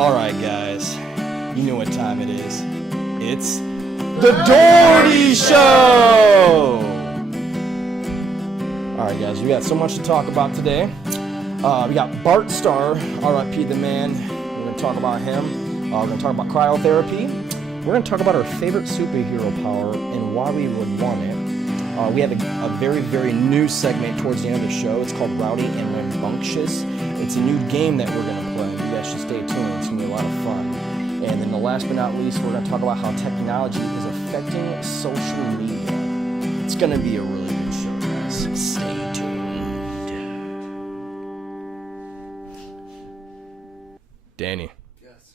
Alright, guys. You know what time it is. It's the Dougherty Show! Alright, guys. We got so much to talk about today. We got Bart Star, R.I.P. the man. We're going to talk about him. We're going to talk about cryotherapy. We're going to talk about our favorite superhero power and why we would want it. We have a very, very new segment towards the end of the show. It's called ROWDY and Rambunctious. It's a new game that we're going to play. You guys should stay tuned. It's going to be a lot of fun. And then the last but not least, we're going to talk about how technology is affecting social media. It's going to be a really good show, guys. Stay tuned. Danny. Yes.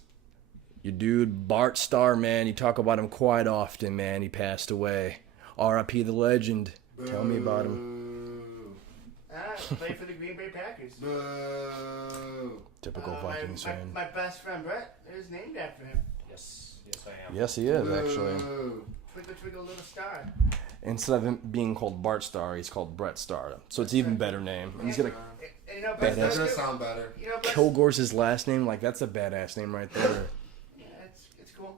Your dude, Bart Star, man. You talk about him quite often, man. He passed away. R.I.P. the legend. Boo. Tell me about him. Played for the Green Bay Packers. Boo. Typical Vikings fan. My best friend Brett is named after him. Yes, I am. Yes, he is, actually. Twinkle, twinkle, little star. Instead of him being called Bart Star, he's called Brett Star. So it's even better name. And he's got You know, Badass. That does sound better. You know, Brett, Kilgore's his last name. Like, that's a badass name right there. yeah, it's cool.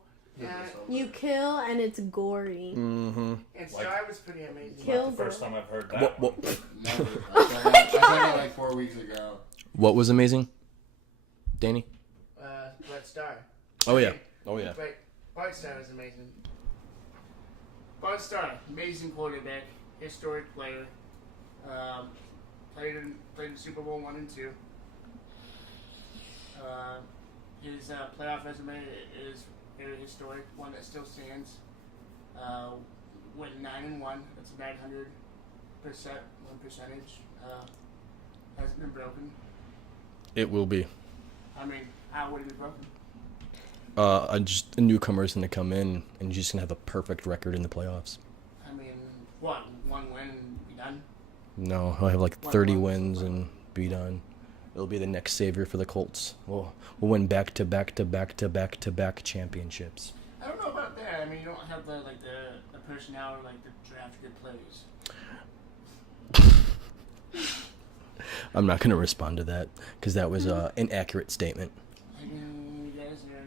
You kill and it's gory. Mm-hmm. And Star was pretty amazing. Kill. The first time I've heard that. What Never. I said that like 4 weeks ago. was amazing? Danny? Brett Star. Oh, yeah. Oh, yeah. Right. Bart Star is amazing. Bart Star, amazing quarterback, historic player. Played in Super Bowl 1 and 2. His playoff resume is very historic, one that still stands. Went 9-1. That's 900%, one percentage. Hasn't been broken. It will be. I mean, how would it be broken? Just a newcomer's going to come in and just going to have a perfect record in the playoffs. I mean, what? One win and be done? No, he'll have like 30 wins and be done. It'll be the next savior for the Colts. We'll win back-to-back championships. I don't know about that. I mean, you don't have the personality like to draft good players. I'm not going to respond to that because that was an inaccurate statement. I mean, you guys are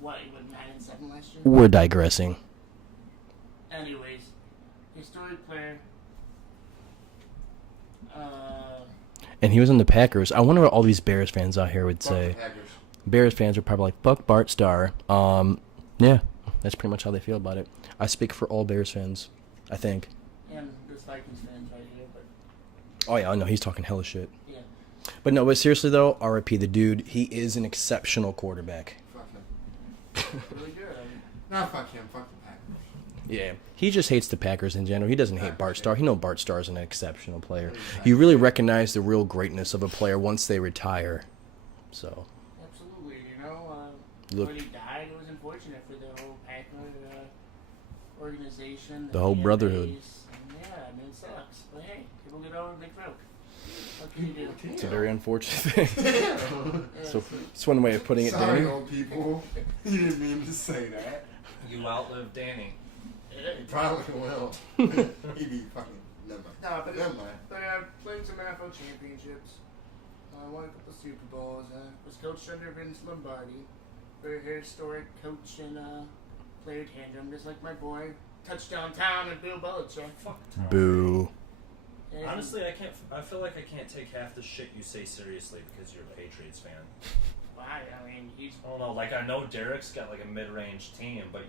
what? You went 9-7 last year. We're digressing. Anyways, historic player. And he was on the Packers. I wonder what all these Bears fans out here would Fuck say. the Packers. Bears fans are probably like, fuck Bart Star. Yeah, that's pretty much how they feel about it. I speak for all Bears fans, I think. And this Vikings fans right here, but Oh, yeah, I know. He's talking hella shit. yeah. But no, but seriously, though, R.I.P. the dude. He is an exceptional quarterback. Fuck him. Really good. I mean, Not fuck him. Fuck the Packers. Yeah, he just hates the Packers in general. He doesn't hate Bart Star. He knows Bart Star is an exceptional player. You really recognize the real greatness of a player once they retire. So, absolutely. You know, Look- when he died, it was unfortunate for the whole Packer organization. The whole fan brotherhood. base, and yeah, I mean, it sucks. But hey, people get over and they broke. What can you do? it's a very unfortunate thing. Yeah, So, it's one way of putting it, Sorry, Danny. old people. You didn't mean to say that. You outlived Danny. You probably will. He'd be fucking. Never mind. No, but Never mind. played some NFL championships. Won a couple Super Bowls. Was coached under Vince Lombardi. Very historic coach and player tandem, just like my boy. Touchdown Town and Bill Belichick. Fuck Tom. Boo. And Honestly, I feel like I can't take half the shit you say seriously because you're a Patriots fan. why? I mean, he's I don't know. Like, I know Derek's got like a mid-range team, but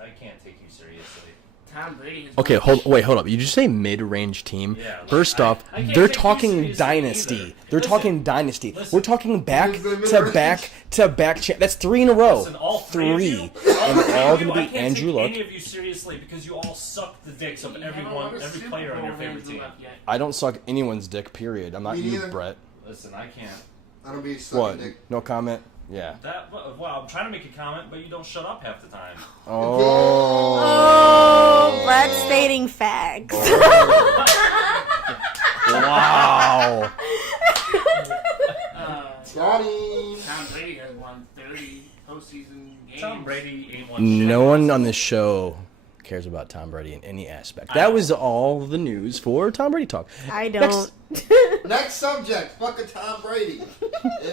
I can't take you seriously. Tom Brady. Okay, hold up. You just say mid-range team. Yeah, like, First off, I can't they're take you talking seriously dynasty. either. They're Listen, talking dynasty. listen. We're talking back Because they're to mid-range. back to back. That's 3 in a row. Listen, all three. Of you, And they're all three going of you, to I be can't Andrew take Luck. any of you seriously because you all suck the dicks of You haven't everyone, won a every Super player on Bowl your with favorite Andrew team. Luck yet. I don't suck anyone's dick, period. I'm not Me you, neither. Brett. Listen, I can't. I don't be sucking What? dick. No comment? Yeah. Wow, I'm trying to make a comment, but you don't shut up half the time. Oh. Oh, Brett stating facts. Wow. Johnny. Tom Brady has won 30 postseason games. Tom Brady ain't won shit. No one on this show cares about Tom Brady in any aspect. That was all the news for Tom Brady talk. I don't. Next subject, fuck a Tom Brady.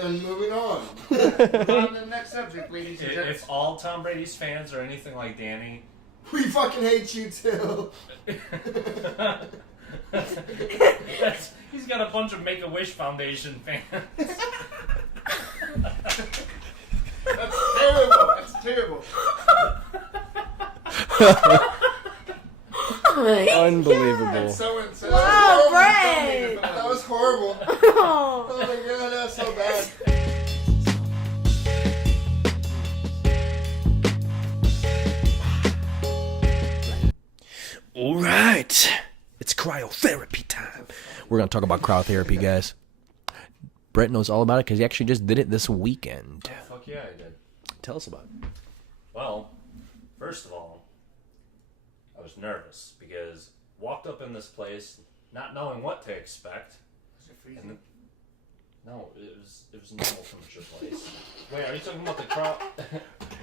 And moving on. On to the next subject, ladies and gentlemen. If all Tom Brady's fans are anything like Danny, We fucking hate you too. he's got a bunch of Make-A-Wish Foundation fans. That's terrible. That's terrible. Unbelievable. So and so. Wow, Brett. That was horrible. Oh. Oh my god, that was so bad. All right. It's cryotherapy time. We're going to talk about cryotherapy, guys. Brett knows all about it because he actually just did it this weekend. Fuck yeah, I did. Tell us about it. Well, first of all, I was nervous because walked up in this place not knowing what to expect. Is it freezing? And no, it was a normal temperature place. Wait, are you talking about the crowd?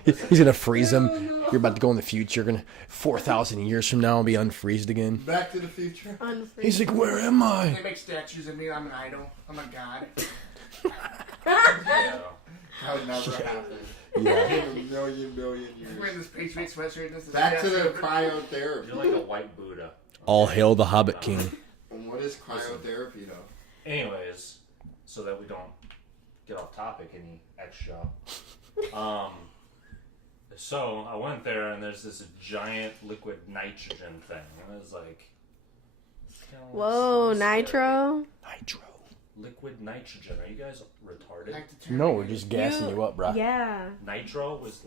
He's going to freeze him. You're about to go in the future. You're going to 4,000 years from now and be unfreezed again. Back to the Future. Unfreeze. He's like, where am I? They make statues of me. I'm an idol. I'm a god. Yeah. That would never happen. Yeah. In a million I'm years. wearing this Patriot sweatshirt. This is Back to the statue. cryotherapy. You're like a white Buddha. All hail the Hobbit King. And what is cryotherapy though? Anyways, so that we don't get off topic any extra. So I went there and there's this giant liquid nitrogen thing. And it was like, Whoa, so scary. nitro. Nitro. Liquid nitrogen. Are you guys retarded? Like the No, we're Terminator. just gassing you up, bro. Yeah. Nitro was.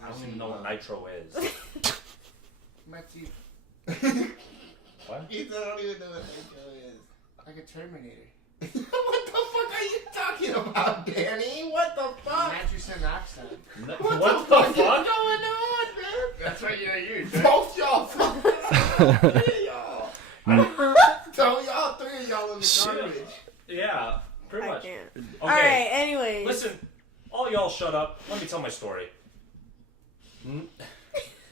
I don't even know what nitro is. My teeth. What? You don't even know what nitro is. Like a Terminator. What the fuck are you talking about, Danny? What the fuck? Nitrogen oxide. What the fuck? going on, man? That's what you use. Both y'all. Three of y'all. Throw y'all, three of y'all in the Shit. garbage. Yeah, pretty I much. can't. Okay. All right. Anyways. Listen, all y'all shut up. Let me tell my story.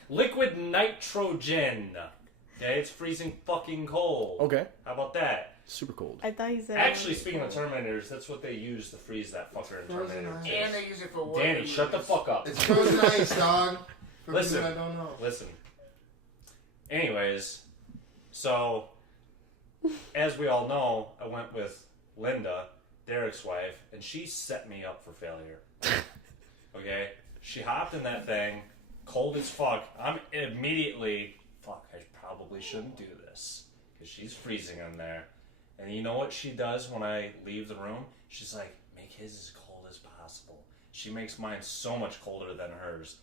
Liquid nitrogen. Okay, it's freezing fucking cold. Okay. How about that? Super cold. I thought you said. Actually, speaking of Terminators, that's what they use to freeze that fucker in Frozen Terminator ice. 2. And they use it for war. Danny, shut the fuck up. It's frozen ice, dog. For Listen. people that don't know. Listen. Anyways, so as we all know, I went with Linda, Derek's wife, and she set me up for failure. Okay? She hopped in that thing, cold as fuck. I'm immediately, fuck, I probably shouldn't do this. Because she's freezing in there. And you know what she does when I leave the room? She's like, make his as cold as possible. She makes mine so much colder than hers.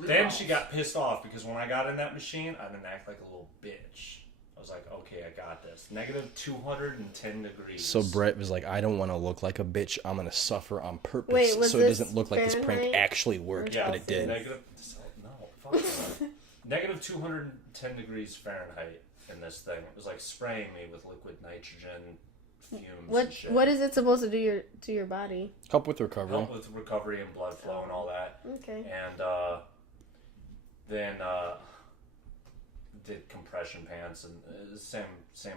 Then she got pissed off because when I got in that machine, I didn't act like a little bitch. I was like, okay, I got this. Negative 210 degrees. So Brett was like, I don't want to look like a bitch. I'm going to suffer on purpose. Wait, was so it this doesn't look like this prank Fahrenheit actually worked, or but it did. Negative, no, fuck no. Negative 210 degrees Fahrenheit in this thing. It was like spraying me with liquid nitrogen fumes and shit. What is it supposed to do to your body? Help with recovery. Help with recovery and blood flow and all that. Okay. And then did compression pants and same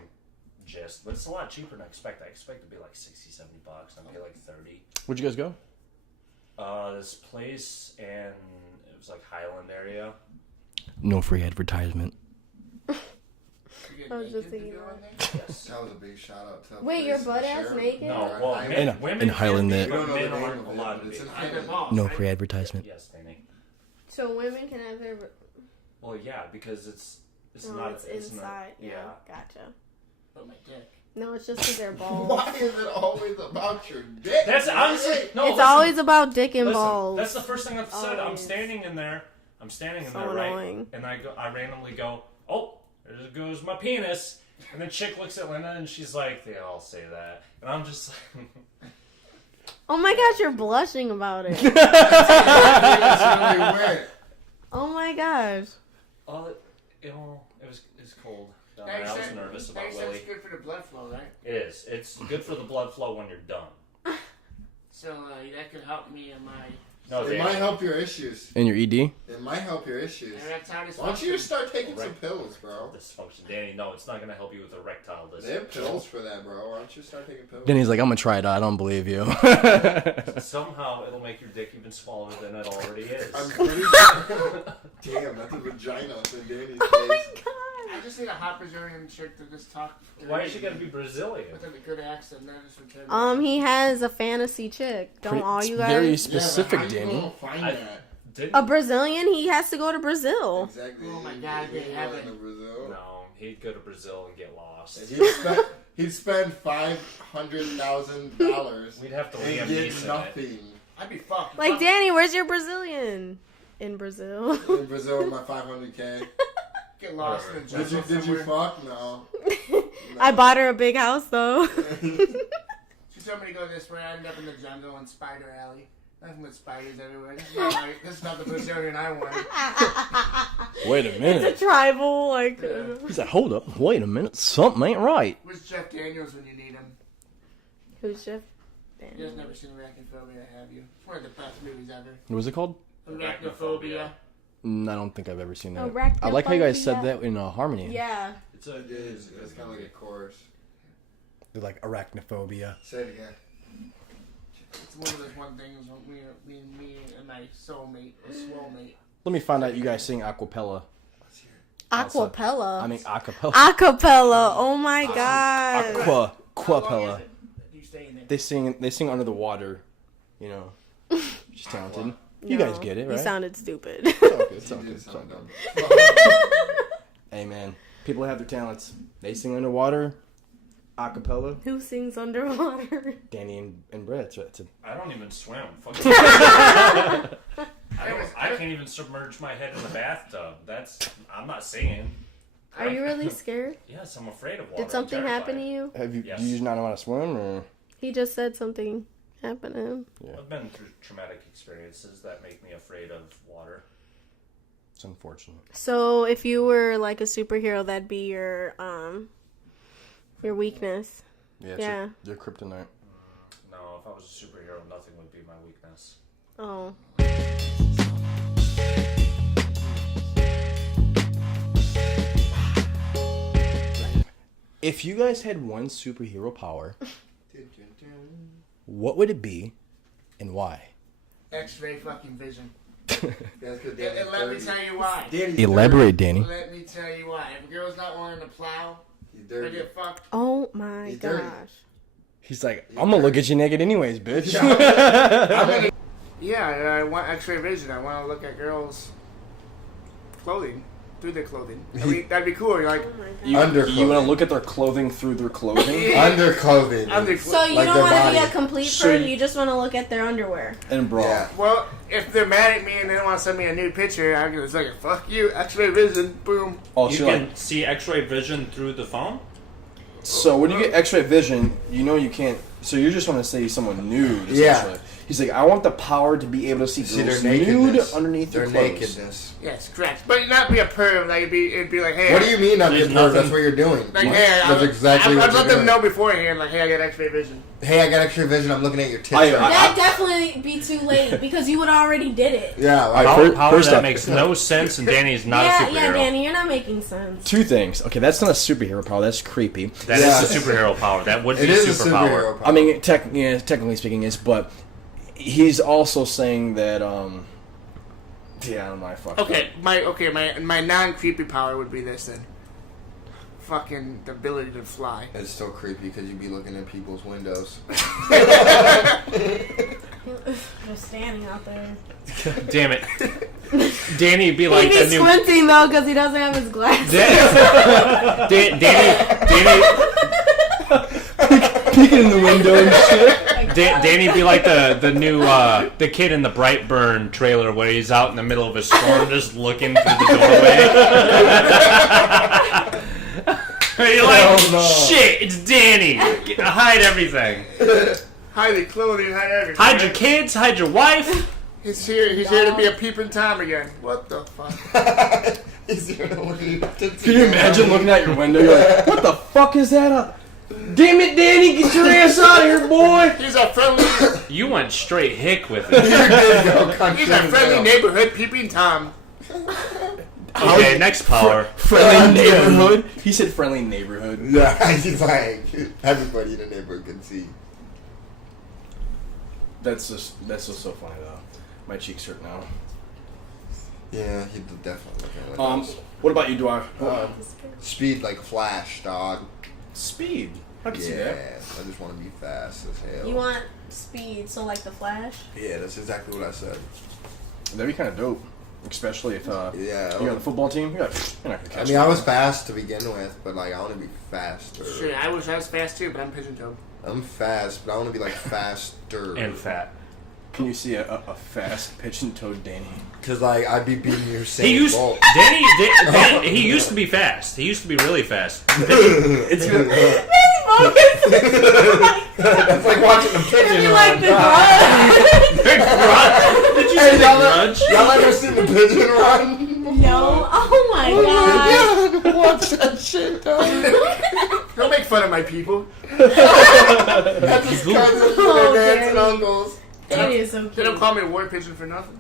gist, but it's a lot cheaper than I expect. I expect it to be like 60, 70 bucks. I pay like 30. Where'd you guys go? This place and it was like Highland area. No free advertisement. I was just thinking that. Yes. That was a big shout out to. Wait, your butt ass Sheriff. naked? No, well, In- women in Highland can be, that- We don't know men the name aren't of it, allowed but to it's be. in Like a Highland. ball, No right? free advertisement. Yes, Danny. So women can have their. Well, yeah, because it's Oh, not. it's It's not, inside. yeah. Gotcha. But my dick. No, it's just because they're balls. Why is it always about your dick? That's honestly no. It's listen, always about dick and listen, balls. That's the first thing I've said. I'm Always. standing in there. So Right? annoying. And I randomly go, oh, there goes my penis. And the chick looks at Linda and she's like, they all say that. And I'm just like, Oh my gosh, you're blushing about it. It's really wet. Oh my gosh. oh, it was cold. down They there. I was said- nervous they about said Willie. it's good for the blood flow, right? It is. It's good for the blood flow when you're done. So that could help me in my No, It might help your issues. In your ED? It might help your issues. Erectile Why don't you dysfunction. just start taking some pills, bro? Dysfunction, Danny. No, it's not going to help you with erectile dysfunction. They have pills for that, bro. Why don't you start taking pills? Then he's like, I'm gonna try it out. I don't believe you. Somehow it'll make your dick even smaller than it already is. I'm pretty sure. Damn, that's a vagina in Danny's Oh my face. god. I just need a hot Brazilian chick to just talk. Why is she got to be Brazilian? With a good accent, that is retarded. He has a fantasy chick. Don't all you guys? Very Yeah, specific, but how you Danny. gonna find that? A Brazilian? He has to go to Brazil. Exactly. Oh my God, they have it. In Brazil. No, he'd go to Brazil and get lost. He'd spend $500,000. We'd have to and Liam get Neeson it. nothing. I'd be fucked. Like, Danny, where's your Brazilian? In Brazil. In Brazil with my $500K. Get lost in the jungle. Did you fuck? No. I bought her a big house, though. She told me to go this way. I ended up in the jungle in Spider Alley. Nothing but spiders everywhere. This is not the Brazilian I want. Wait a minute. It's a tribal, like. He's like, hold up. Wait a minute. Something ain't right. Where's Jeff Daniels when you need him? Who's Jeff? You guys never seen Arachnophobia, have you? It's one of the best movies ever. What was it called? Arachnophobia. I don't think I've ever seen that. Arachnophobia. I like how you guys said that in harmony. Yeah. It's kind of like a chorus. They're like arachnophobia. Say it again. It's one of those one things when me and my soulmate or soulmate. Let me find out you guys sing acapella. Aquapella. I mean acapella. Acapella. Oh my god. Aquapella. You stay in there. They sing under the water. You know. She's talented. You guys get it, right? You sounded stupid. It's all good. It's all good. Hey man, people have their talents. They sing underwater, acapella. Who sings underwater? Danny and Brett. I don't even swim. Fuck I can't even submerge my head in the bathtub. I'm not singing. Are you really scared? Yes, I'm afraid of water. Did something happen to you? Have you? Yes. Do you just not know how to swim, or? He just said something happened to him. Yeah. I've been through traumatic experiences that make me afraid of water. It's unfortunate. So if you were like a superhero, that'd be your weakness. Yeah. Yeah. Your kryptonite. No, if I was a superhero, nothing would be my weakness. Oh. If you guys had one superhero power, what would it be, and why? X-ray fucking vision. That's 'cause Danny's And let me 30. tell you why. Danny's Elaborate, Danny. Let me tell you why. If a girl's not wanting to plow, He's I dirty. get fucked. Oh my He's gosh. dirty. He's like, I'm gonna look at you naked anyways, bitch. Yeah, I want X-ray vision. I want to look at girls' clothing, through their clothing. I mean, that'd be cool. You're like, Oh my god. You Underclothing. want to look at their clothing through their clothing Underclothing. So you Like don't their want to be body. a complete So person. you- You just want to look at their underwear. and bra. Yeah. well, if they're mad at me and they don't want to send me a nude picture, I'm gonna say, "Fuck you, X-ray vision." Boom. Oh, You so can like, see X-ray vision through the phone? so when you get X-ray vision, you know you can't. So you just want to say someone nude. Yeah. Essentially. He's like, I want the power to be able to see See girls their nude nakedness. underneath Their their clothes. nakedness. Yes, correct. But not be a perv. Like it'd be like, "Hey." What do you mean I'm There's your perv? That's nothing- what you're doing. Like, hey, That's exactly what I'd you're let them doing. know beforehand. Like, hey, I got X-ray vision. Hey, I got X-ray vision. I'm looking at your tits. I- right now. That'd definitely be too late because you would already did it. Yeah. Alright, Like, Power first that up- makes no sense, and Danny's not a Yeah, superhero. yeah, Danny, you're not making sense. Two things. Okay, that's not a superhero power. That's creepy. That Yeah. is a superhero power. That would be it a is a superpower. superhero power. I mean, technically speaking, is, but he's also saying that. Yeah, I don't know. I fucked up. My non-creepy power would be this then. Fucking the ability to fly. It's still creepy because you'd be looking in people's windows. Just standing out there. Damn it. Danny'd be like He'd the be new... squinting though because he doesn't have his glasses. Danny Peeking in the window and shit. Danny'd be like the new the kid in the Brightburn trailer where he's out in the middle of a storm just looking through the doorway. You're like, Oh, no. shit, it's Danny. Hide everything. Hide the clothing, hide everything. Hide your kids, hide your wife. He's here to be a peeping Tom again. What the fuck? Is there a way to Can you imagine looking out your window? You're like, what the fuck is that? Damn it, Danny, get your ass out of here, boy! He's a friendly. You went straight hick with You it. did go country. He's a friendly neighborhood peeping Tom. Okay, next power. Friendly neighborhood? He said friendly neighborhood. Yeah, he's like everybody in the neighborhood can see. That's just so funny though. My cheeks hurt now. Yeah, he definitely looking like What about you, Dwyer? speed like Flash, dog. Speed. I can see Yeah, that. I just want to be fast as hell. You want speed, so like the Flash? Yeah, that's exactly what I said. That'd be kind of dope, especially if Yeah. you're on the football team. You're not gonna I catch mean, me. I was fast to begin with, but like I want to be faster. Shit, I wish I was fast too, but I'm pigeon-toed. I'm fast, but I want to be like faster. And fat. Can you see a fast pigeon-toed Danny? Cause like I'd be beating your He same used Bolt. Danny, he used to be fast. He used to be really fast. It's good. That's like watching a pigeon You run. like the grudge? Big Grudge. Did you see the Grudge? Y'all ever seen the pigeon run? No. Oh my god. Yeah, watch that shit, dog. Don't make fun of my people. That's his cousins Oh, and their aunts and Danny. uncles. That is so They don't cute. call me a war pigeon for nothing.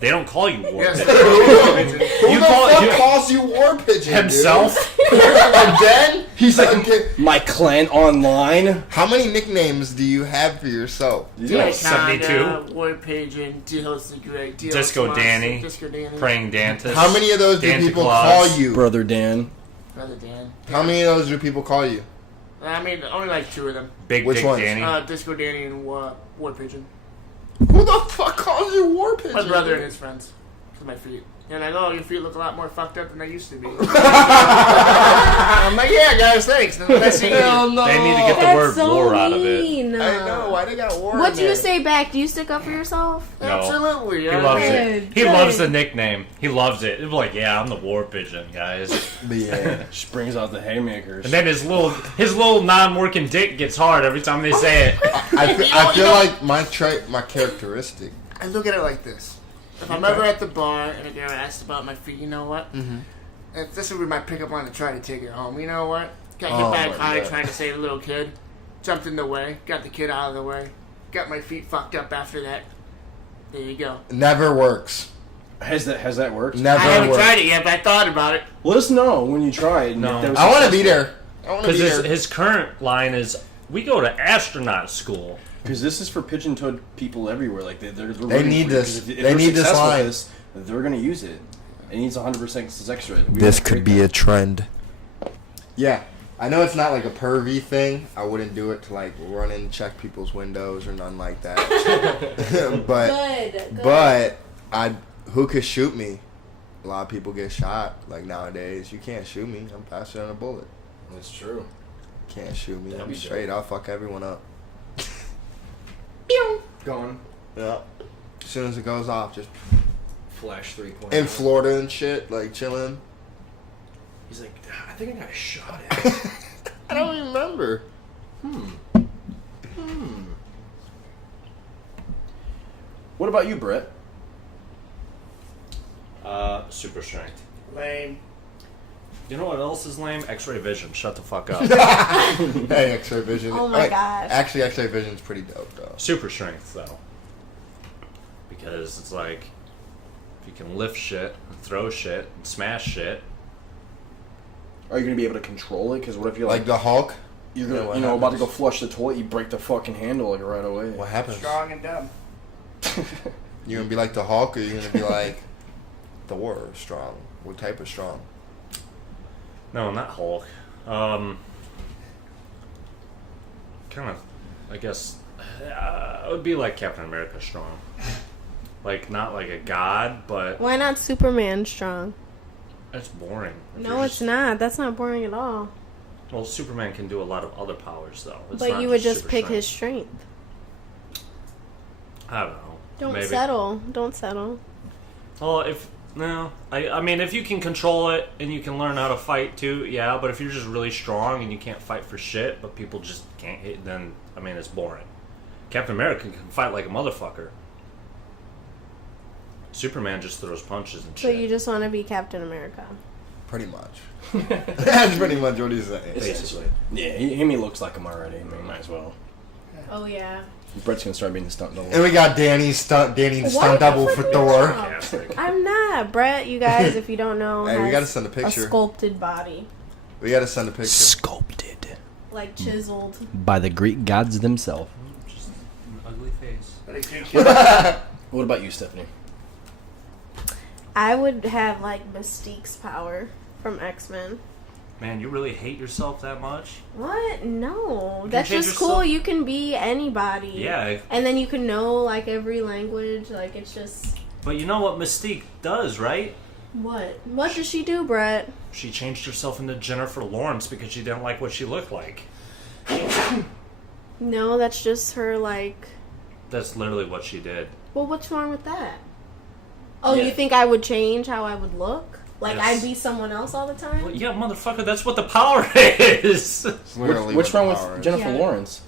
They don't call you war. Yes, Pigeon. they call me a war pigeon. Who You the call- fuck you- calls you war pigeon? Himself. Dude? Again? He's like, Okay. my clan online. How many nicknames do you have for yourself? Yeah. 72. War pigeon, D-Host the Great, D-Host Disco Monster, Danny. Disco Danny, Praying Dantis. How many of those do Santa people Claus. call you? Brother Dan. Brother Dan. How many of those do people call you? I mean, only like two of them. Big Which Dick ones? Danny. Disco Danny and War Pigeon. Who the fuck calls you war pigeon? My brother and his friends. Because my feet. And I go, your feet look a lot more fucked up than they used to be. I'm like, yeah, guys, thanks. Nice seeing Hell you. no. They need to get the That's word so war out of it. mean. I know. Why they got war What in do you there? say back? Do you stick up for yourself? No. Absolutely. He loves Good, it. He good. loves the nickname. He loves it. He's like, yeah, I'm the war pigeon, guys. But yeah. Just brings out the haymakers. And then his little non-working dick gets hard every time they say it. I feel like my characteristic. I look at it like this. If I'm ever at the bar and a girl asks about my feet, you know what? Mm-hmm. If this would be my pickup line to try to take it home. You know what? Got hit Oh by a my car God. trying to save a little kid. Jumped in the way. Got the kid out of the way. Got my feet fucked up after that. There you go. Never works. Has that worked? Never I haven't works. tried it yet, but I thought about it. Let us know when you try it. No. I want to be there. I want to be Because there. his current line is, we go to astronaut school. Because this is for pigeon-toed people everywhere. Like they're They rooting need for you. this. 'Cause if They they're need this successful line. at this, they're gonna use it. It needs 100% success rate. We This wanna could create be that. a trend. Yeah. I know it's not like a pervy thing. I wouldn't do it to like run and check people's windows or nothing like that. but Good. but who could shoot me? A lot of people get shot like nowadays. You can't shoot me. I'm faster than a bullet. That's true. Can't shoot me. That'd I'm be straight. I'll fuck everyone up. Gone. Yeah. As soon as it goes off, just Flash 3.0. in Florida and shit, like chilling. He's like, I think I got shot at. I don't even remember. What about you, Brett? Super strength. Lame. You know what else is lame? X-ray vision. Shut the fuck up. Hey, X-ray vision. Oh my gosh. Actually, X-ray vision's pretty dope, though. Super strength, though. Because it's like, if you can lift shit, and throw shit, and smash shit. Are you gonna be able to control it? Because what if you're Like the Hulk. you're Yeah, gonna, what you know about to happens? go flush the toilet, you break the fucking handle like right away. What happens? Strong and dumb. You gonna be like the Hulk, or you gonna be like Thor? Strong. What type of strong? No, not Hulk. Kind of, I guess, it would be like Captain America strong. Like, not like a god, but Why not Superman strong? it's boring. If No, you're it's not. That's not boring at all. Well, Superman can do a lot of other powers, though. It's But not you would just just super pick strength. his strength. I don't know. Don't Maybe. settle. Don't settle. Well, I mean, if you can control it and you can learn how to fight too, yeah. But if you're just really strong and you can't fight for shit, but people just can't hit, then I mean, it's boring. Captain America can fight like a motherfucker. Superman just throws punches and So shit. you just want to be Captain America. Pretty much. That's pretty much what he's saying. Basically. Yeah, he looks like him already. I mean, might as well. Oh yeah. Brett's gonna start being the stunt double. And we got Danny the stunt double for Thor. I'm not. Brett, you guys, if you don't know, Hey, we has gotta send a picture. sculpted body. We gotta send a picture. Sculpted Like chiseled. by the Greek gods themselves. Just an ugly face. What about you, Stephanie? I would have like Mystique's power from X-Men. Man, you really hate yourself that much? What? No. You That's can change just yourself. cool. You can be anybody. Yeah. And then you can know like every language. Like it's just But you know what Mystique does, right? what? What does she do, Brett? She changed herself into Jennifer Lawrence because she didn't like what she looked like. No, that's just her like That's literally what she did. well, what's wrong with that? Oh, Yeah. you think I would change how I would look? Like Yes. I'd be someone else all the time? Well, yeah, motherfucker, that's what the power is. It's literally What's what wrong the with power is. Jennifer Yeah. Lawrence?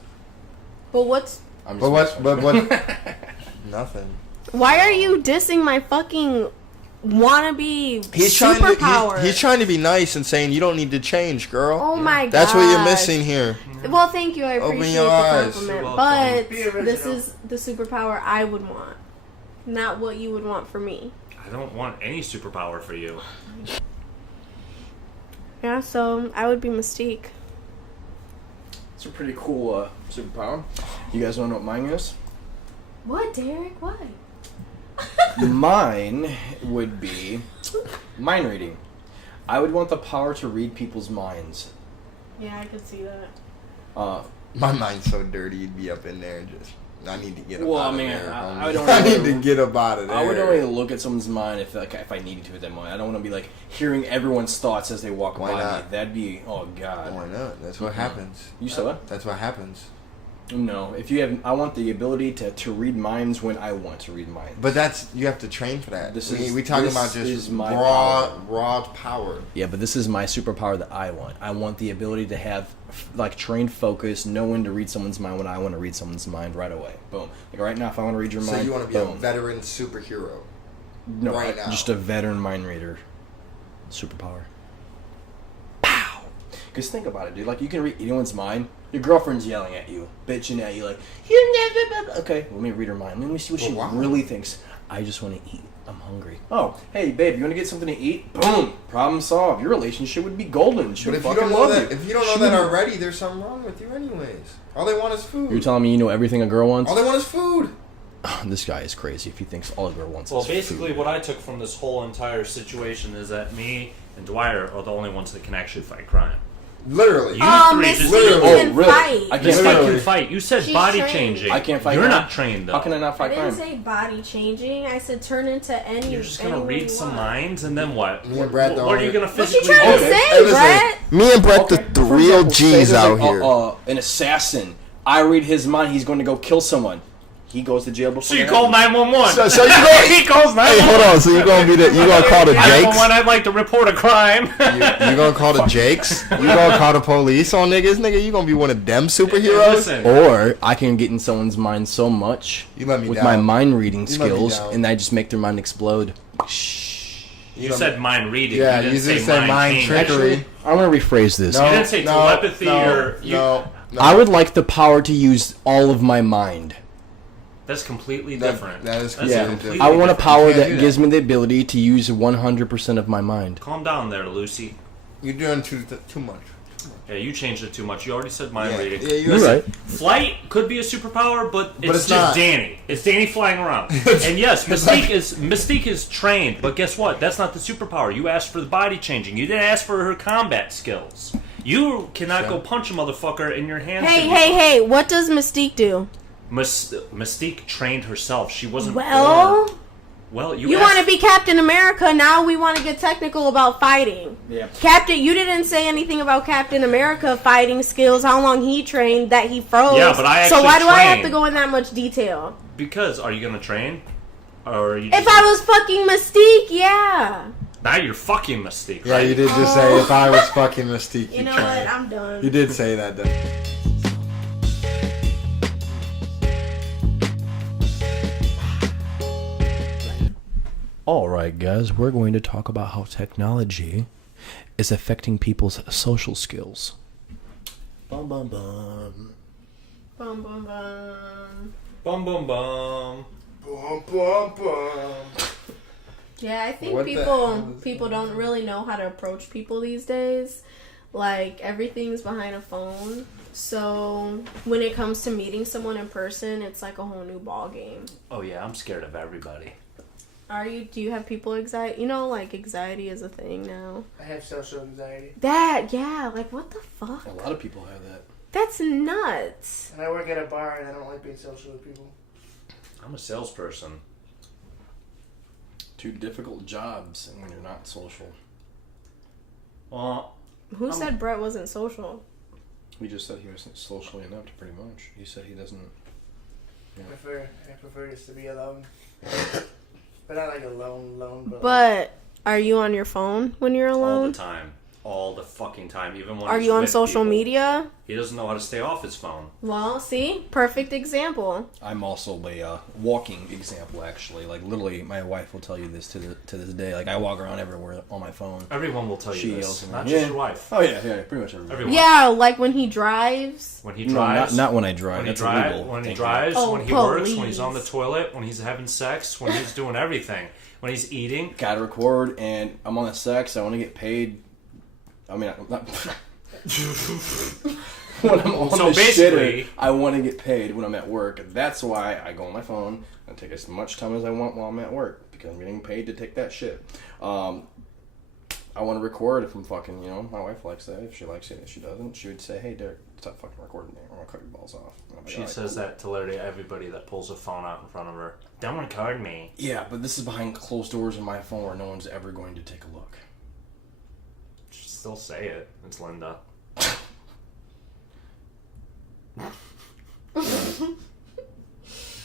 But what's I'm But just what? Nothing. why are you dissing my fucking wannabe He's trying to. superpower? He's trying to be nice and saying you don't need to change, girl. Oh my god. That's what you're missing here. Well, thank you. I Open appreciate your the eyes. compliment. You're But welcome. Be original. this is the superpower I would want. Not what you would want for me. I don't want any superpower for you. Yeah, so I would be Mystique. It's a pretty cool superpower. You guys want to know what mine is? What, Derek? What? Mine would be mind reading. I would want the power to read people's minds. Yeah, I could see that. My mind's so dirty. You'd be up in there and just. I need to get up Well, out I of mean, there. I homie. don't I need really- to get up out of there. I would only look at someone's mind if I needed to at that moment. I don't want to be like hearing everyone's thoughts as they walk Why by me. not? That'd be God. Why not? That's what happens. You said what? That's what happens. No. If you have, I want the ability to read minds when I want to read minds. But that's you have to train for that. We talking about this just is my raw power. Yeah, but this is my superpower that I want. I want the ability to have like trained focus, know when to read someone's mind when I want to read someone's mind right away. Boom. Like right now, if I want to read your So mind, you want to be boom. a veteran superhero? No, right now. just a veteran mind reader. Superpower. Pow! Because think about it, dude. Like, you can read anyone's mind. Your girlfriend's yelling at you, bitching at you, like, you never... Okay, let me read her mind. Let me see what she wow. really thinks. I just want to eat. I'm hungry. Oh, hey, babe, you want to get something to eat? Boom! Problem solved. Your relationship would be golden. She But would if you fucking don't know love that, you. if you don't know that already, there's something wrong with you, anyways. All they want is food. You're telling me you know everything a girl wants? All they want is food. This guy is crazy if he thinks all a girl wants Well, is basically, food. what I took from this whole entire situation is that me and Dwyer are the only ones that can actually fight crime. Literally. You Oh, three Mystique just literally- can Oh, really? fight. I This can't guy fight. can fight. You said She's body trained. changing. I can't fight You're crime. not trained though. How can I not I fight didn't crime? say body changing. I said turn into any. You're just gonna anyone read you some want. minds and then what? Me and Brad What are you gonna What you physically trying to do? say, Hey, listen. Brett? Me and Brett, the For real example, say G's there's out like, here. an assassin. I read his mind. He's going to go kill someone. He goes to jail before. So you that call happens. 911. So you go- he calls 911. Hey, hold on. So you gonna call the Jakes? 911. I'd like to report a crime. You gonna call the Jakes? You gonna call the police on niggas? Nigga, you gonna be one of them superheroes? Listen. Or I can get in someone's mind so much You let me with down. my mind reading You let me skills, down. and I just make their mind explode. You said mind reading. Yeah, you you didn't just say said mind changing. trickery. I'm going to rephrase this. No, You didn't say no, telepathy no, or you- no. I would like the power to use all of my mind. That's completely That- different. that is That's completely completely I want a different. power You can't do that that. gives me the ability to use 100% of my mind. Calm down there, Lucy. You're doing too much. Yeah, you changed it too much. You already said mind Yeah, reading. yeah, You're right. Flight could be a superpower, but it's it's just not. Danny. It's Danny flying around. And yes, Mystique is trained, but guess what? That's not the superpower. You asked for the body changing. You didn't ask for her combat skills. You cannot Sure. go punch a motherfucker in your hands. Hey! What does Mystique do? Mystique trained herself. She wasn't Well, born. Well, you asked- want to be Captain America. Now we want to get technical about fighting. Yeah. Captain, you didn't say anything about Captain America fighting skills, how long he trained, that he froze. Yeah, but I So actually why do I have to trained. go in that much detail? Because are you gonna train, or are you? If I was fucking Mystique, yeah. now you're fucking Mystique. Yeah, right? you did just say if I was fucking Mystique, You you'd know try. what? I'm done. You did say that, though. All right, guys, we're going to talk about how technology is affecting people's social skills. Bum bum bum. Bum bum bum. Bum bum bum. Bum, bum, bum. Yeah, I think What the people hell is people going don't really know how to approach people these days. Like, everything's behind a phone. So when it comes to meeting someone in person, it's like a whole new ball game. Oh yeah, I'm scared of everybody. Are you? Do you have people anxiety? You know, like, anxiety is a thing now. I have social anxiety. Yeah, like, what the fuck? A lot of people have that. That's nuts. And I work at a bar and I don't like being social with people. I'm a salesperson. Two difficult jobs when you're not social. Well, Who said Brett wasn't social? We just said he wasn't socially enough, pretty much. He said he doesn't. I prefer just to be alone. But not like alone, But are you on your phone when you're all alone? the time. All the fucking time. Even when Are he's you on with social people, media? He doesn't know how to stay off his phone. Well, see? Perfect example. I'm also a walking example, actually. Like, literally, my wife will tell you this to this day. Like, I walk around everywhere on my phone. Everyone will tell She you yells this. at me. Not Yeah. just your wife. Oh, yeah, pretty much everywhere. Everyone. Yeah, like when he drives. When he No, drives. not when I drive. When he That's drives, illegal. when he Thank drives, Oh, when he works, when please. he's on the toilet, when he's having sex, when he's doing everything, when he's eating. Gotta record, and I'm on the sex. I want to get paid. I mean, I'm not. When I'm on So the basically- shitter, I want to get paid when I'm at work. That's why I go on my phone and take as much time as I want while I'm at work, because I'm getting paid to take that shit. I want to record if I'm fucking, my wife likes that. If she likes it, if she doesn't, she would say, "Hey, Derek, stop fucking recording me. I'm gonna cut your balls off." And I'm like, She "Alright, says cool." that to literally everybody that pulls a phone out in front of her. Don't record me. Yeah, but this is behind closed doors in my phone where no one's ever going to take a look. Still say it. It's Linda.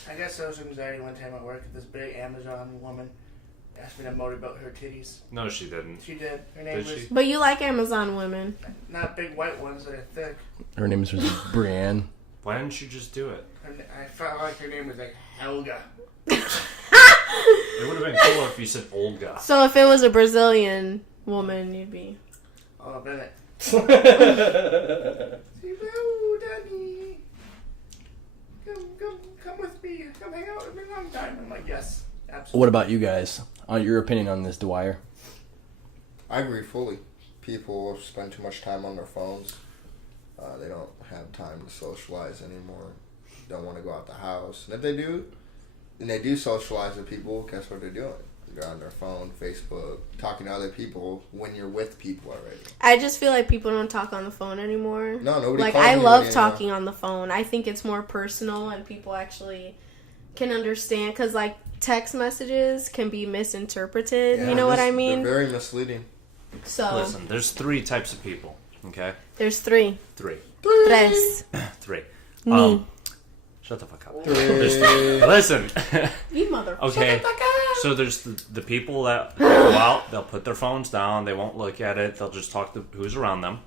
I got social anxiety one time at work. This big Amazon woman asked me to motorboat her titties. No, she didn't. She did. Her name Did was she? But you like Amazon women. not big white ones that are thick. Her name is Brienne. Why didn't you just do it? I felt like her name was like Helga. It would have been cooler if you said Olga. So if it was a Brazilian woman, you'd be... Oh, Bennett. What Hello, Daddy. Come with me. Come hang out with me one time. I'm like, yes, absolutely. about you guys? Your opinion on this, Dwyer? I agree fully. People spend too much time on their phones. They don't have time to socialize anymore. Don't want to go out the house. And if they do, and they do socialize with people, guess what they're doing? They're on their phone, Facebook, talking to other people when you're with people already. I just feel like people don't talk on the phone anymore. No, nobody Like, calls I anybody love anymore. talking on the phone. I think it's more personal and people actually can understand. Because, like, text messages can be misinterpreted. Yeah, you know what I They're mean? very misleading. So, Listen, there's 3 types of people. Okay? there's 3. 3. Tres. 3. Me. Shut the fuck up. Three. Listen. You mother. Okay. So there's the people that go out, they'll put their phones down, they won't look at it, they'll just talk to who's around them.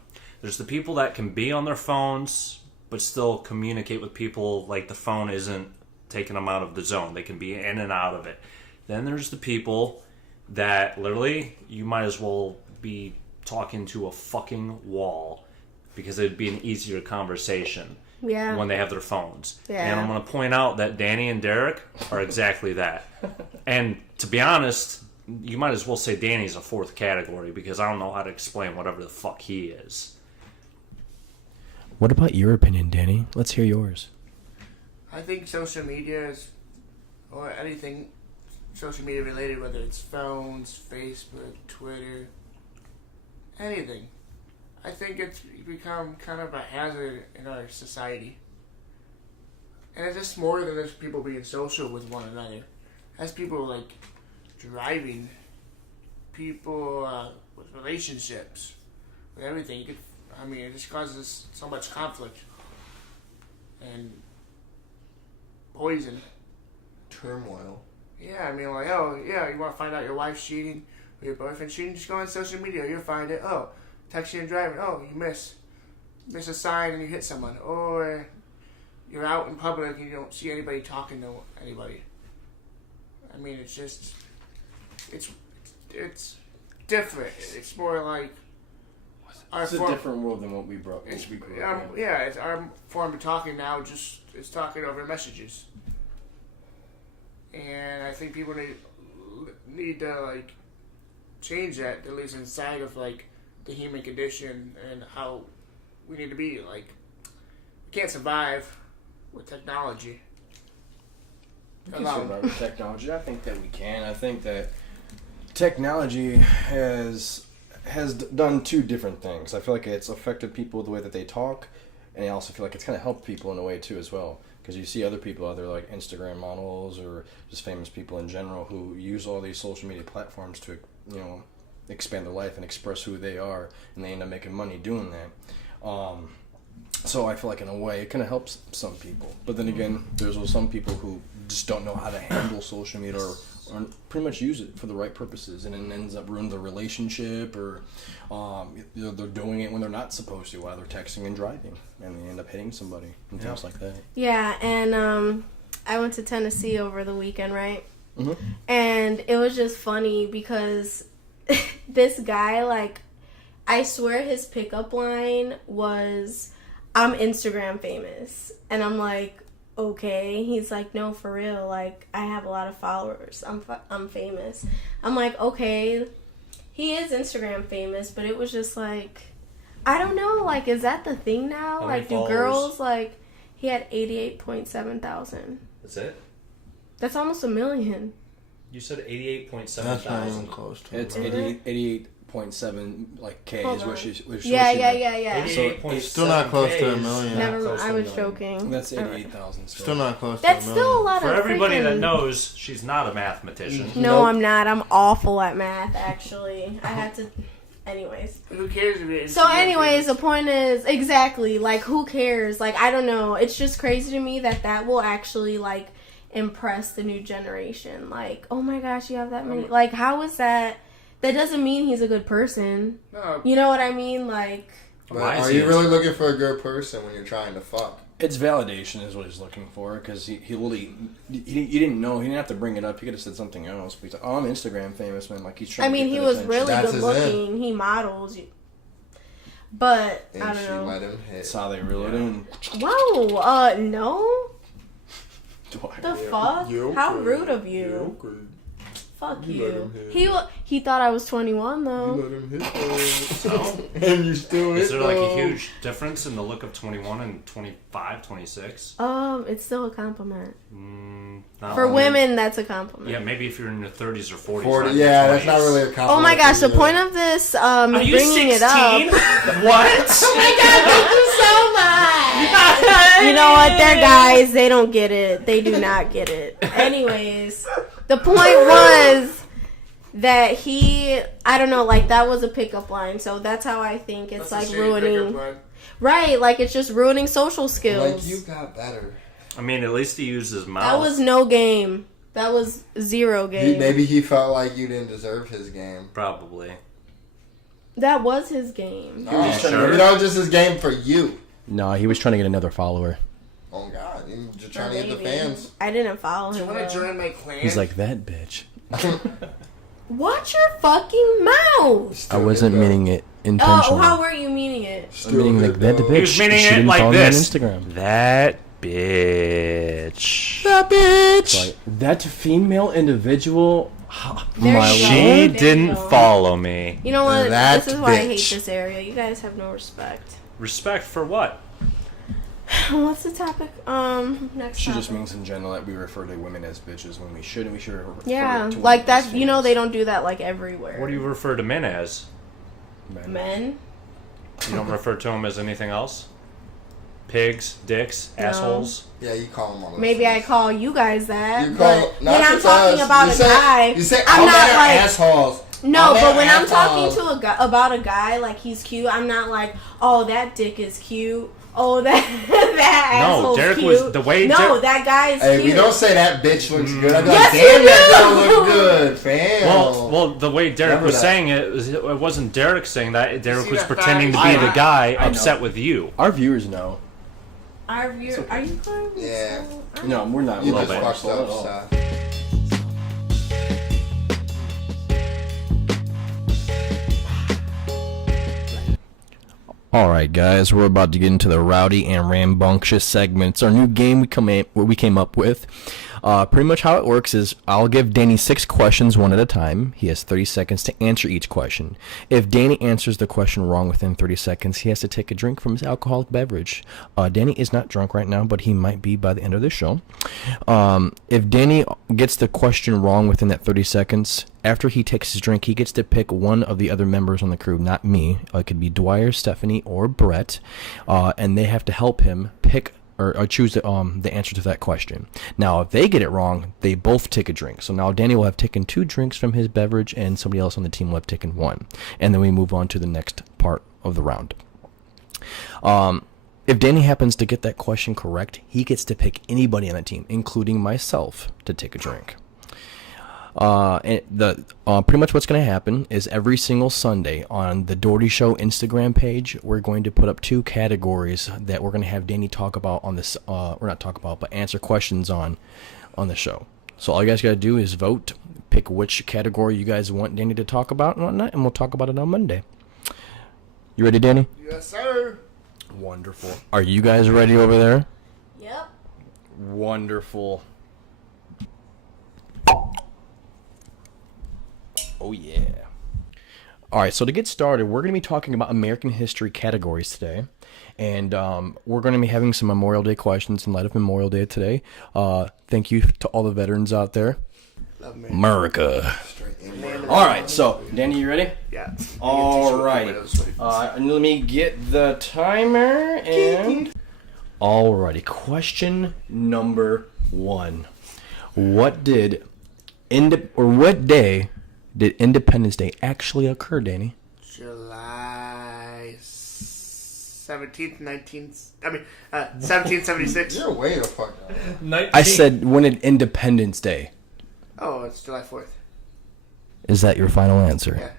There's the people that can be on their phones, but still communicate with people like the phone isn't taking them out of the zone. They can be in and out of it. Then there's the people that literally you might as well be talking to a fucking wall because it'd be an easier conversation Yeah. when they have their phones. Yeah. And I'm going to point out that Danny and Derek are exactly that. And to be honest, you might as well say Danny's a 4th category because I don't know how to explain whatever the fuck he is. What about your opinion, Danny? Let's hear yours. I think social media is, or anything social media related, whether it's phones, Facebook, Twitter, anything. I think it's become kind of a hazard in our society. And it's just more than just people being social with one another. As people like driving, people with relationships, with everything. It just causes so much conflict and poison. Turmoil. Yeah, like, oh, yeah, you want to find out your wife's cheating or your boyfriend's cheating? Just go on social media. You'll find it. Oh, texting and driving. Oh, you miss a sign and you hit someone. Or you're out in public and you don't see anybody talking to anybody. It's just, it's different. It's more like our It's a form, different world than what we grew up in. yeah, it's our form of talking now. Just is talking over messages, and I think people need to like change that. At least inside of like the human condition and how we need to be. Like, we can't survive with technology. We can survive with technology. I think that we can. I think that technology has done two different things. I feel like it's affected people the way that they talk, and I also feel like it's kind of helped people in a way too as well. Because you see other people out there like Instagram models or just famous people in general who use all these social media platforms to, you know, expand their life and express who they are, and they end up making money doing that. So I feel like in a way it kind of helps some people. But then again, there's also some people who just don't know how to handle social media or pretty much use it for the right purposes, and it ends up ruining their relationship, or you know, they're doing it when they're not supposed to while they're texting and driving, and they end up hitting somebody and things like that. Yeah, and I went to Tennessee over the weekend, right? Mm-hmm. And it was just funny because this guy, like, I swear his pickup line was, "I'm Instagram famous." And I'm like, okay. He's like, "No, for real. Like, I have a lot of followers. I'm famous." I'm like, okay. He is Instagram famous, but it was just like, I don't know. Like, is that the thing now? How many Like, do followers? girls, like, he had 88.7 thousand. That's it? That's almost 1 million. You said 88.7 That's not even thousand. close to It's it. 88.7 like K Hold is on. what she's. Yeah. So it's still not close to a million. Never Close mind. to I a was million. joking. That's 88,000. Still not close That's to a still a million. lot For of everybody that freaking- knows, she's not a mathematician. No, Nope. I'm not. I'm awful at math, actually. I had to... Anyways. Who cares if you're So Instagram anyways, the famous? point is, exactly, like, who cares? Like, I don't know. It's just crazy to me that will actually, like, impress the new generation. Like, oh my gosh, you have that many... Like, how is that... That doesn't mean he's a good person. No, You know what I mean? Like... But Why is are he you really looking for a good person when you're trying to fuck? It's validation is what he's looking for, because he really you didn't know, he didn't have to bring it up. He could have said something else. But he's like, "Oh, I'm Instagram famous, man." Like, he's trying. I mean, to get he that was attention. really That's good his looking. He models. But, And I she don't know. let him hit. That's how they reel it in. Whoa, no? Dwight. The fuck? How rude of you. Fuck You let you. him hit. He thought I was 21 You though. let him hit So, and you still hit is there like a though. huge difference in the look of 21 and 25, 26? It's still a compliment. Not For really. women, that's a compliment. Yeah, maybe if you're in your 30s or 40s. 40, not yeah, your that's not 20s. really a compliment. Oh my gosh, the either. point of this, Are you bringing 16? it up. What? Oh my god, thank you so much! You know what? They're guys. They don't get it. They do not get it. Anyways, the point was that I don't know, like, that was a pickup line. So that's how I think it's, that's like, a shitty pickup ruining. line. Right, like, it's just ruining social skills. Like, you got better. I mean, at least he used his mouth. That was no game. That was zero game. Maybe he felt like you didn't deserve his game. Probably. That was his game. Oh, sure? maybe that was just his game for you. No, he was trying to get another follower. Oh God, you're just trying to get the Maybe. fans. I didn't follow Do you him. want to though. join my clan? He's like, "That bitch." Watch your fucking mouth. Still hit though. it Oh, how were you meaning it? Still hit though. He was meaning it like this. Instagram. That bitch. That bitch. Like, that female individual. There you go. She There you didn't go. follow me. You know what? That This is why I hate bitch. this area. You guys have no respect. Respect for what? What's the topic? Next She topic. just means in general that we refer to women as bitches when we shouldn't. We should refer Yeah, to like women as that. You know, females. they don't do that like everywhere. What do you refer to men as? Men? You don't refer to them as anything else? Pigs, dicks, No. assholes. Yeah, you call him all those Maybe I things. call you guys that. You call but not when I'm just talking us. about You a say- guy, You say I'm all not men are like assholes. no. All men But are when I'm talking assholes. to about a guy, like he's cute, I'm not like, oh, that dick is cute. Oh, that that No, asshole's Derek cute. was- the way No, Derek- that guy is Hey, cute. we don't say that bitch looks good. I'm like, Yes, damn, you that girl do. look good, fam. Well, the way Derek Remember was that. saying it wasn't Derek saying that. Derek see was that pretending to fact? be I the know. guy I know. upset with you. Our viewers know. Are you calling me Yeah. so? No, we're not. You we're just not fucked slow at up, all. Seth. All right, guys, we're about to get into the Rowdy and Rambunctious segments. Our new game we came up with. Pretty much how it works is I'll give Danny 6 questions one at a time. He has 30 seconds to answer each question. If Danny answers the question wrong within 30 seconds, he has to take a drink from his alcoholic beverage. Danny is not drunk right now, but he might be by the end of the show. If Danny gets the question wrong within that 30 seconds, after he takes his drink, he gets to pick one of the other members on the crew, not me. It could be Dwyer, Stephanie, or Brett, and they have to help him pick or choose the answer to that question. Now, if they get it wrong, they both take a drink. So now Danny will have taken 2 drinks from his beverage, and somebody else on the team will have taken 1. And then we move on to the next part of the round. If Danny happens to get that question correct, he gets to pick anybody on the team, including myself, to take a drink. Pretty much what's going to happen is every single Sunday on the Dougherty Show Instagram page, we're going to put up 2 categories that we're going to have Danny talk about on this, or not talk about, but answer questions on the show. So all you guys got to do is vote, pick which category you guys want Danny to talk about and whatnot, and we'll talk about it on Monday. You ready, Danny? Yes, sir. Wonderful. Are you guys ready over there? Yep. Wonderful. Oh, yeah. All right, so to get started, we're going to be talking about American history categories today. And we're going to be having some Memorial Day questions in light of Memorial Day today. Thank you to all the veterans out there. Love me. America. All right, so, Danny, you ready? Yeah. All right. Let me get the timer and... All righty, question number 1. What day did Independence Day actually occur, Danny? July 17th, 1776. You're way the fuck out. I said, when did Independence Day? Oh, it's July 4th. Is that your final answer? Yeah.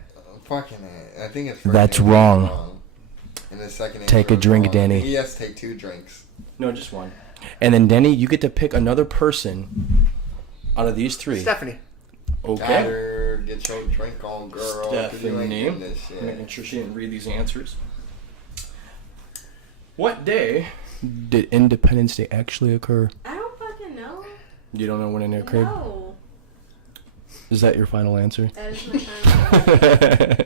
Fucking I think it's That's first wrong. And the second Take a answer is drink, wrong. Danny. He has to take 2 drinks. No, just 1. And then, Danny, you get to pick another person out of these 3. Stephanie. Okay. Better get your drink on, girl. 'Cause you ain't Stephanie. getting this shit. Making sure she didn't read these answers. What day did Independence Day actually occur? I don't fucking know. You don't know when it occurred? No. Is that your final answer? That is my final answer.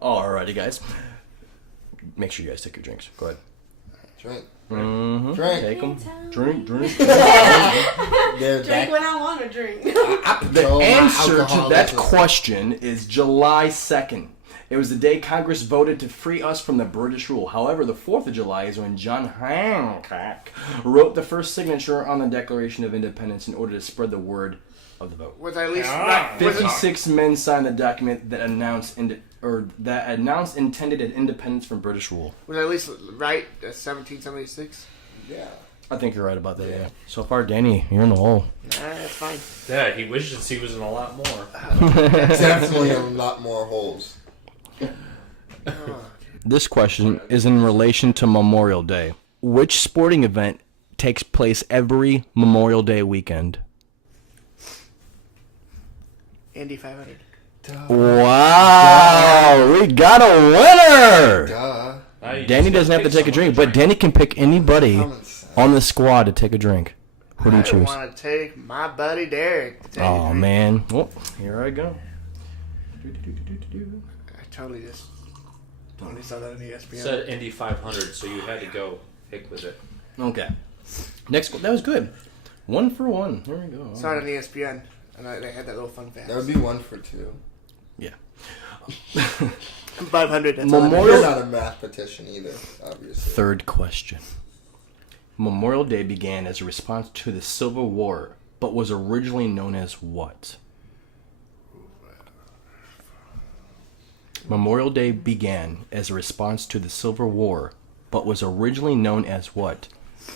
Alrighty, guys. Make sure you guys take your drinks. Go ahead. Drink. Mm-hmm. Drink. Take them. Drink. Drink when I want to drink. The answer to that question is July 2nd. It was the day Congress voted to free us from the British rule. However, the 4th of July is when John Hancock wrote the first signature on the Declaration of Independence in order to spread the word of the vote. Was I at least 56 men signed the document that announced intended independence from British rule. Was I at least right? 1776. Yeah. I think you're right about that. Yeah. So far, Danny, you're in the hole. Nah, that's fine. Yeah, he wishes he was in a lot more. Definitely a lot more holes. This question is in relation to Memorial Day. Which sporting event takes place every Memorial Day weekend? Indy 500. Wow, we got a winner! Duh. Danny doesn't have to take a drink, but Danny can pick anybody on the squad to take a drink. Who do you I choose? want to take my buddy Derek. To take a Oh, drink. man. Well, here I go. I totally saw that on ESPN. It said Indy 500, so you had to go pick with it. Okay. Next, that was good. 1 for 1. There we go. Saw it on ESPN, and they had that little fun fact. That would be 1 for 2. Yeah. 500. That's Memorial- You're not a mathematician either, obviously. 3rd question. Memorial Day began as a response to the Civil War, but was originally known as what? Memorial Day began as a response to the Civil War, but was originally known as what?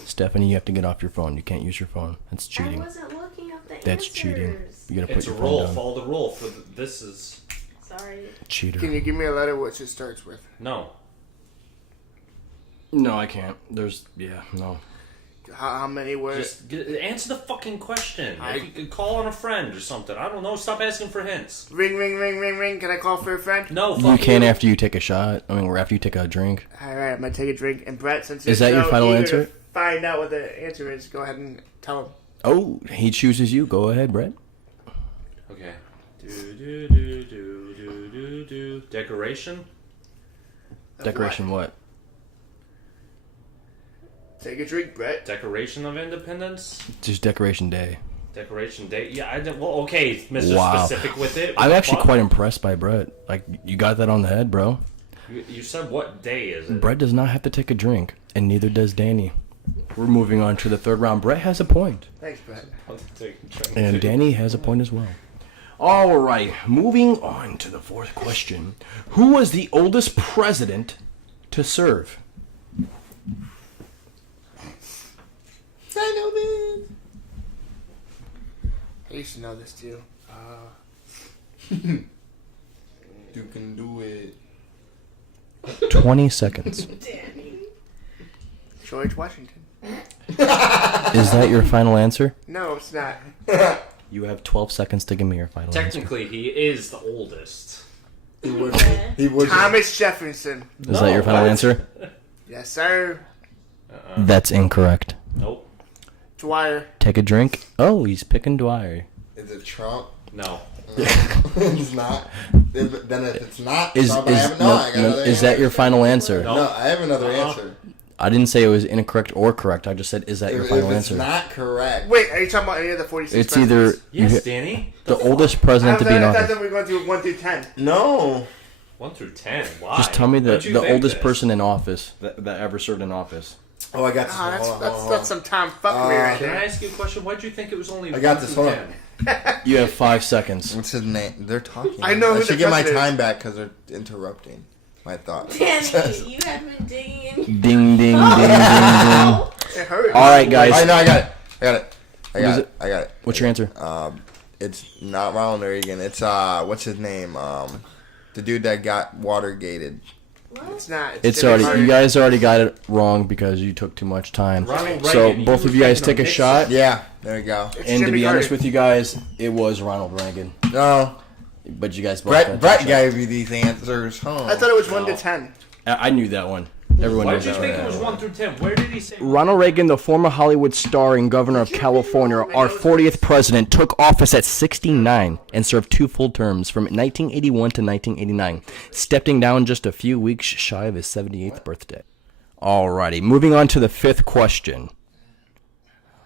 Stephanie, you have to get off your phone. You can't use your phone. That's cheating. I wasn't looking up the That's answers. cheating. You gotta put It's a your phone rule. down. Follow the rule. This is Sorry. Cheater. Can you give me a letter which it starts with? no. No, I can't. No. How many were? Just answer the fucking question. If you could call on a friend or something. I don't know. Stop asking for hints. Ring, ring, ring, ring, ring. Can I call for a friend? No, You can after you take a shot. I mean, or after you take a drink. All right, I'm gonna take a drink. And Brett, since Is that your final answer? To find out what the answer is, go ahead and tell him. Oh, he chooses you. Go ahead, Brett. Okay. Decoration? Decoration what? Take a drink, Brett. Decoration of Independence? Just Decoration Day. Decoration Day? Yeah, I didn't. Well, okay, Mr. Wow. Specific with it. I'm actually quite impressed by Brett. Like, you got that on the head, bro. You said what day is it? Brett does not have to take a drink, and neither does Danny. We're moving on to the third round. Brett has a point. Thanks, Brett. And Danny has a point as well. All right, moving on to the fourth question. Who was the oldest president to serve? I know this. I used to know this too. You can do it. 20 seconds. Danny. George Washington. Is that your final answer? No, it's not. You have 12 seconds to give me your final answer. Technically, he is the oldest. He would. Thomas Jefferson. Is that your final answer? Yes, sir. That's incorrect. Nope. Dwyer. Take a drink. Oh, he's picking Dwyer. Is it Trump? No. It's not. Then if it's not, Is Trump, I have another is that your final answer? No, I have another answer. I didn't say it was incorrect or correct. I just said, is that your final If answer? it's not correct. Wait, are you talking about any of the 46 It's either Yes, Danny. the oldest president to be in I thought office. that we were going to 1 through 10. No. 1 through 10. Why? Just tell me What'd you the think oldest this? person in office that ever served in office. Oh, I got this. Oh, Hold on, hold that's on. some Tom fuckery right Can I there. ask you a question? Why'd you think it was only I got 1 this, through hold 10? You have 5 seconds. What's his name? They're talking. I know I who should the get my president is. time back because they're interrupting my thoughts. Danny, you have been digging in. Ding, ding, ding, ding, ding. It hurt. All right, guys. I know. I got it. I What is it? got it. What's your answer? It's not Ronald Reagan. It's what's his name? The dude that got Watergated. It's not. It's Jimmy already. Carter. You guys already got it wrong because you took too much time. Ronald So Reagan, both you of were you guys thinking take a of shot. Yeah, there you go. It's And to Jimmy be honest Carter. with you guys, it was Ronald Reagan. No, But you guys both got Brett that gave you these answers. Huh? I thought it was 1 to No. 10. shot. I knew that one. Everyone Why'd knows you that think one. it was 1 through 10? Where did he say? Ronald Reagan, the former Hollywood star and governor of California, our 40th president, took office at 69 and served 2 full terms from 1981 to 1989, stepping down just a few weeks shy of his 78th birthday. Alrighty, moving on to the 5th question.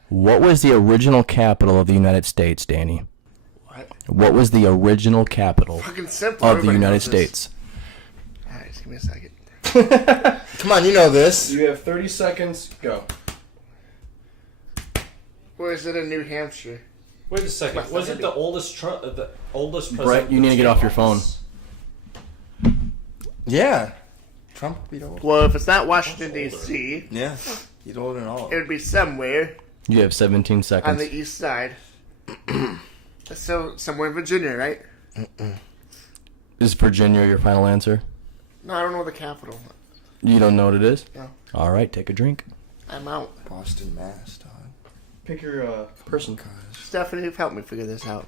What was the original capital of the United States, Danny? What was the original capital Fucking simple. of the Everybody United knows this. States? Alright, just give me a second. Come on, you know this. You have 30 seconds. Go. Or is it in New Hampshire? Wait a second. Was it the oldest the oldest president? Brett, you need to get off your phone. Yeah, Trump would be old. Well, if it's not Washington, Older. D.C., Yeah, he's older than all. it would be somewhere You have 17 on seconds. the east side. So, somewhere in Virginia, right? Is Virginia your final answer? No, I don't know the capital. You don't know what it is? No. All right, take a drink. I'm out. Boston, Mass, dog. Pick your person. Stephanie, help me figure this out.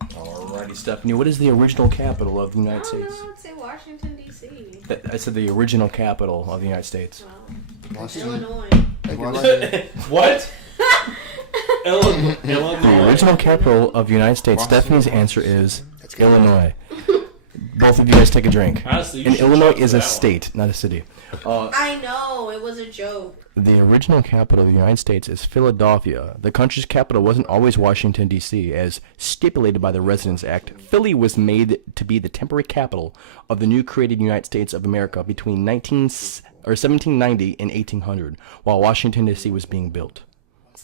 Alrighty, Stephanie. What is the original capital of the I United don't know. States? I'd say Washington, D.C. I said the original capital of the United States. Well, Boston. Illinois. What? The Illinois. original capital of the United States. Boston. Stephanie's answer is That's good. Illinois. Both of you guys take a drink. Honestly, you And should Illinois check is a that one. state, not a city. I know. It was a joke. The original capital of the United States is Philadelphia. The country's capital wasn't always Washington, D.C., as stipulated by the Residence Act. Philly was made to be the temporary capital of the new created United States of America between 1790 and 1800, while Washington, D.C. was being built.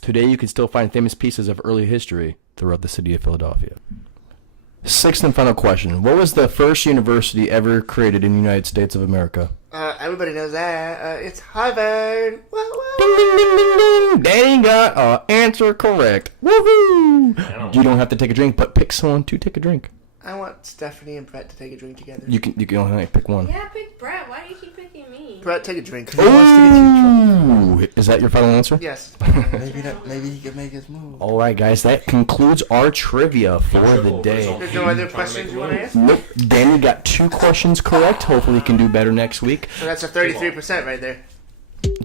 Today, you can still find famous pieces of early history throughout the city of Philadelphia. 6th and final question. What was the first university ever created in the United States of America? Everybody knows that. It's Harvard. Woo, woo. Ding, ding, ding, ding, ding. Danny got answer correct. Woohoo! You don't have to take a drink, but pick someone to take a drink. I want Stephanie and Brett to take a drink together. You can only pick one. Yeah, pick Brett. Why do you keep picking me? Brett, take a drink. Ooh, is that your final answer? Yes. Maybe he can make his move. All right, guys, that concludes our trivia for the day. There's no other questions you want to ask? Nope. Danny got 2 questions correct. Hopefully, he can do better next week. So that's a 33% right there.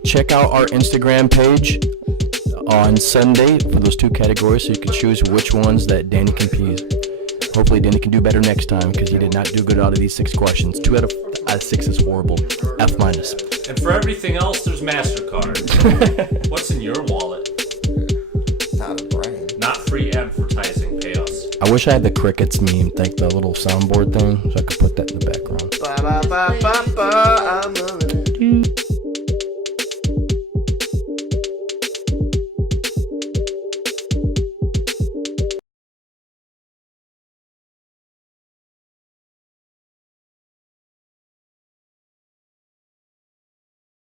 Check out our Instagram page on Sunday for those 2 categories, so you can choose which ones that Danny can please. Hopefully, Danny can do better next time because he did not do good out of these 6 questions. 2 out of 6 is horrible. F minus. And for everything else, there's MasterCard. What's in your wallet? Not a brain. Not free advertising. Pay us. I wish I had the crickets meme, like the little soundboard thing, so I could put that in the background. Ba ba ba ba.